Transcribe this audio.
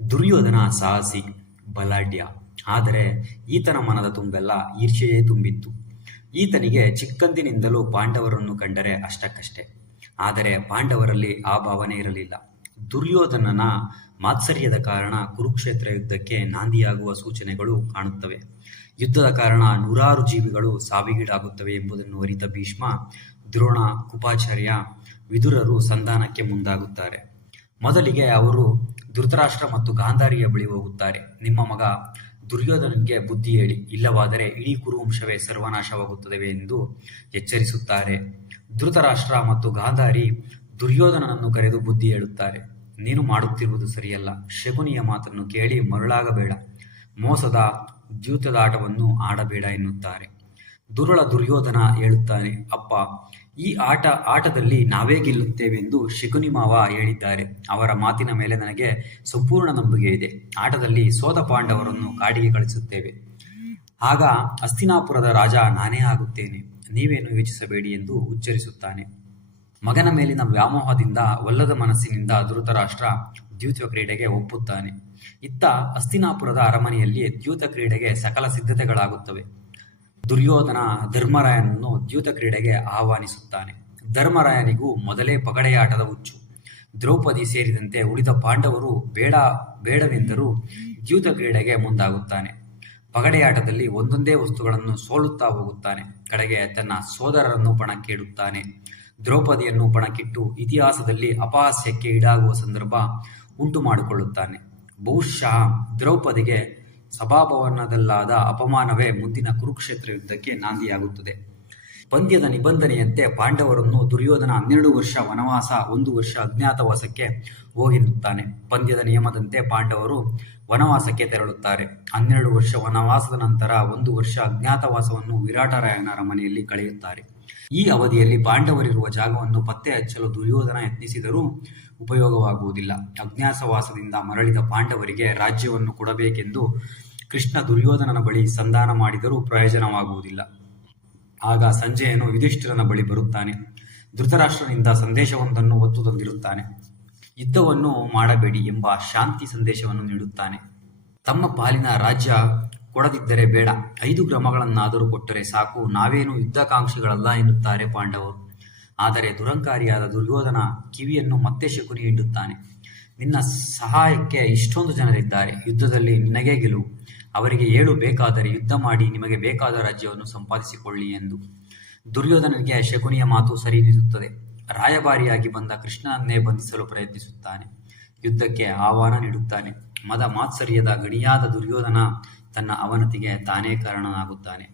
ದುರ್ಯೋಧನ ಸಾಹಸಿ, ಬಲಾಢ್ಯ. ಆದರೆ ಈತನ ಮನದ ತುಂಬೆಲ್ಲ ಈರ್ಷ್ಯೆಯೇ ತುಂಬಿತ್ತು. ಈತನಿಗೆ ಚಿಕ್ಕಂದಿನಿಂದಲೂ ಪಾಂಡವರನ್ನು ಕಂಡರೆ ಅಷ್ಟಕ್ಕಷ್ಟೇ. ಆದರೆ ಪಾಂಡವರಲ್ಲಿ ಆ ಭಾವನೆ ಇರಲಿಲ್ಲ. ದುರ್ಯೋಧನನ ಮಾತ್ಸರ್ಯದ ಕಾರಣ ಕುರುಕ್ಷೇತ್ರ ಯುದ್ಧಕ್ಕೆ ನಾಂದಿಯಾಗುವ ಸೂಚನೆಗಳು ಕಾಣುತ್ತವೆ. ಯುದ್ಧದ ಕಾರಣ ನೂರಾರು ಜೀವಿಗಳು ಸಾವಿಗೀಡಾಗುತ್ತವೆ ಎಂಬುದನ್ನು ಅರಿತ ಭೀಷ್ಮ, ದ್ರೋಣ, ಕೃಪಾಚಾರ್ಯ, ವಿದುರರು ಸಂಧಾನಕ್ಕೆ ಮುಂದಾಗುತ್ತಾರೆ. ಮೊದಲಿಗೆ ಅವರು ಧೃತರಾಷ್ಟ್ರ ಮತ್ತು ಗಾಂಧಾರಿಯ ಬಳಿ ಹೋಗುತ್ತಾರೆ. ನಿಮ್ಮ ಮಗ ದುರ್ಯೋಧನನಿಗೆ ಬುದ್ಧಿ ಹೇಳಿ, ಇಲ್ಲವಾದರೆ ಇಡೀ ಕುರುವಂಶವೇ ಸರ್ವನಾಶವಾಗುತ್ತದೆ ಎಂದು ಎಚ್ಚರಿಸುತ್ತಾರೆ. ಧೃತರಾಷ್ಟ್ರ ಮತ್ತು ಗಾಂಧಾರಿ ದುರ್ಯೋಧನನನ್ನು ಕರೆದು ಬುದ್ಧಿ ಹೇಳುತ್ತಾರೆ. ನೀನು ಮಾಡುತ್ತಿರುವುದು ಸರಿಯಲ್ಲ. ಶಕುನಿಯ ಮಾತನ್ನು ಕೇಳಿ ಮರುಳಾಗಬೇಡ. ಮೋಸದ ದ್ಯೂತದಾಟವನ್ನು ಆಡಬೇಡ ಎನ್ನುತ್ತಾರೆ. ದುರುಳ ದುರ್ಯೋಧನ ಹೇಳುತ್ತಾನೆ, ಅಪ್ಪ, ಈ ಆಟದಲ್ಲಿ ನಾವೇ ಗೆಲ್ಲುತ್ತೇವೆಂದು ಶಕುನಿ ಮಾವ ಹೇಳಿದ್ದಾರೆ. ಅವರ ಮಾತಿನ ಮೇಲೆ ನನಗೆ ಸಂಪೂರ್ಣ ನಂಬಿಕೆ ಇದೆ. ಆಟದಲ್ಲಿ ಸೋತ ಪಾಂಡವರನ್ನು ಕಾಡಿಗೆ ಕಳಿಸುತ್ತೇವೆ. ಆಗ ಹಸ್ತಿನಾಪುರದ ರಾಜ ನಾನೇ ಆಗುತ್ತೇನೆ. ನೀವೇನು ಯೋಚಿಸಬೇಡಿ ಎಂದು ಉಚ್ಚರಿಸುತ್ತಾನೆ. ಮಗನ ಮೇಲಿನ ವ್ಯಾಮೋಹದಿಂದ, ಒಲ್ಲದ ಮನಸ್ಸಿನಿಂದ ಧೃತರಾಷ್ಟ್ರ ದ್ಯೂತ ಕ್ರೀಡೆಗೆ ಒಪ್ಪುತ್ತಾನೆ. ಇತ್ತ ಹಸ್ತಿನಾಪುರದ ಅರಮನೆಯಲ್ಲಿ ದ್ಯೂತ ಕ್ರೀಡೆಗೆ ಸಕಲ ಸಿದ್ಧತೆಗಳಾಗುತ್ತವೆ. ದುರ್ಯೋಧನ ಧರ್ಮರಾಯನನ್ನು ದ್ಯೂತ ಕ್ರೀಡೆಗೆ ಆಹ್ವಾನಿಸುತ್ತಾನೆ. ಧರ್ಮರಾಯನಿಗೂ ಮೊದಲೇ ಪಗಡೆಯಾಟದ ಹುಚ್ಚು. ದ್ರೌಪದಿ ಸೇರಿದಂತೆ ಉಳಿದ ಪಾಂಡವರು ಬೇಡವೆಂದರೂ ದ್ಯೂತ ಕ್ರೀಡೆಗೆ ಮುಂದಾಗುತ್ತಾನೆ. ಪಗಡೆಯಾಟದಲ್ಲಿ ಒಂದೊಂದೇ ವಸ್ತುಗಳನ್ನು ಸೋಲುತ್ತಾ ಹೋಗುತ್ತಾನೆ. ಕಡೆಗೆ ತನ್ನ ಸೋದರರನ್ನು ಪಣಕ್ಕಿಡುತ್ತಾನೆ. ದ್ರೌಪದಿಯನ್ನು ಪಣಕ್ಕಿಟ್ಟು ಇತಿಹಾಸದಲ್ಲಿ ಅಪಹಾಸ್ಯಕ್ಕೆ ಈಡಾಗುವ ಸಂದರ್ಭ ಉಂಟು ಮಾಡಿಕೊಳ್ಳುತ್ತಾನೆ. ಬಹುಶಃ ದ್ರೌಪದಿಗೆ ಸಭಾಭವನದಲ್ಲಾದ ಅಪಮಾನವೇ ಮುಂದಿನ ಕುರುಕ್ಷೇತ್ರ ಯುದ್ಧಕ್ಕೆ ನಾಂದಿಯಾಗುತ್ತದೆ. ಪಂದ್ಯದ ನಿಬಂಧನೆಯಂತೆ ಪಾಂಡವರನ್ನು ದುರ್ಯೋಧನ 12 ವರ್ಷ ವನವಾಸ, 1 ವರ್ಷ ಅಜ್ಞಾತವಾಸಕ್ಕೆ ಹೋಗೆನ್ನುತ್ತಾನೆ. ಪಂದ್ಯದ ನಿಯಮದಂತೆ ಪಾಂಡವರು ವನವಾಸಕ್ಕೆ ತೆರಳುತ್ತಾರೆ. 12 ವರ್ಷ ವನವಾಸದ ನಂತರ 1 ವರ್ಷ ಅಜ್ಞಾತವಾಸವನ್ನು ವಿರಾಟರಾಯನ ಅರಮನೆಯಲ್ಲಿ ಕಳೆಯುತ್ತಾರೆ. ಈ ಅವಧಿಯಲ್ಲಿ ಪಾಂಡವರಿರುವ ಜಾಗವನ್ನು ಪತ್ತೆ ಹಚ್ಚಲು ದುರ್ಯೋಧನ ಯತ್ನಿಸಿದರೂ ಉಪಯೋಗವಾಗುವುದಿಲ್ಲ. ಅಜ್ಞಾತವಾಸದಿಂದ ಮರಳಿದ ಪಾಂಡವರಿಗೆ ರಾಜ್ಯವನ್ನು ಕೊಡಬೇಕೆಂದು ಕೃಷ್ಣ ದುರ್ಯೋಧನನ ಬಳಿ ಸಂಧಾನ ಮಾಡಿದರೂ ಪ್ರಯೋಜನವಾಗುವುದಿಲ್ಲ. ಆಗ ಸಂಜಯನು ಯುಧಿಷ್ಠಿರನ ಬಳಿ ಬರುತ್ತಾನೆ. ಧೃತರಾಷ್ಟ್ರನಿಂದ ಸಂದೇಶವೊಂದನ್ನು ಹೊತ್ತು ತಂದಿರುತ್ತಾನೆ. ಯುದ್ಧವನ್ನು ಮಾಡಬೇಡಿ ಎಂಬ ಶಾಂತಿ ಸಂದೇಶವನ್ನು ನೀಡುತ್ತಾನೆ. ತಮ್ಮ ಪಾಲಿನ ರಾಜ್ಯ ಕೊಡದಿದ್ದರೆ ಬೇಡ, 5 ಗ್ರಾಮಗಳನ್ನಾದರೂ ಕೊಟ್ಟರೆ ಸಾಕು, ನಾವೇನು ಯುದ್ಧಾಕಾಂಕ್ಷಿಗಳಲ್ಲ ಎನ್ನುತ್ತಾರೆ ಪಾಂಡವರು. ಆದರೆ ದುರಂಕಾರಿಯಾದ ದುರ್ಯೋಧನ ಕಿವಿಯನ್ನು ಮತ್ತೆ ಶಕುನಿ ಹಿಂಡುತ್ತಾನೆ. ನಿನ್ನ ಸಹಾಯಕ್ಕೆ ಇಷ್ಟೊಂದು ಜನರಿದ್ದಾರೆ. ಯುದ್ಧದಲ್ಲಿ ನಿನಗೇ ಗೆಲುವು. ಅವರಿಗೆ ಹೇಳು, ಬೇಕಾದರೆ ಯುದ್ಧ ಮಾಡಿ ನಿಮಗೆ ಬೇಕಾದ ರಾಜ್ಯವನ್ನು ಸಂಪಾದಿಸಿಕೊಳ್ಳಿ ಎಂದು. ದುರ್ಯೋಧನನಿಗೆ ಶಕುನಿಯ ಮಾತು ಸರಿ ಎನಿಸುತ್ತದೆ. ರಾಯಭಾರಿಯಾಗಿ ಬಂದ ಕೃಷ್ಣನನ್ನೇ ಬಂಧಿಸಲು ಪ್ರಯತ್ನಿಸುತ್ತಾನೆ. ಯುದ್ಧಕ್ಕೆ ಆಹ್ವಾನ ನೀಡುತ್ತಾನೆ. ಮದ ಮಾತ್ಸರ್ಯದ ಗಣಿಯಾದ ದುರ್ಯೋಧನ ತನ್ನ ಅವನತಿಗೆ ತಾನೇ ಕಾರಣನಾಗುತ್ತಾನೆ.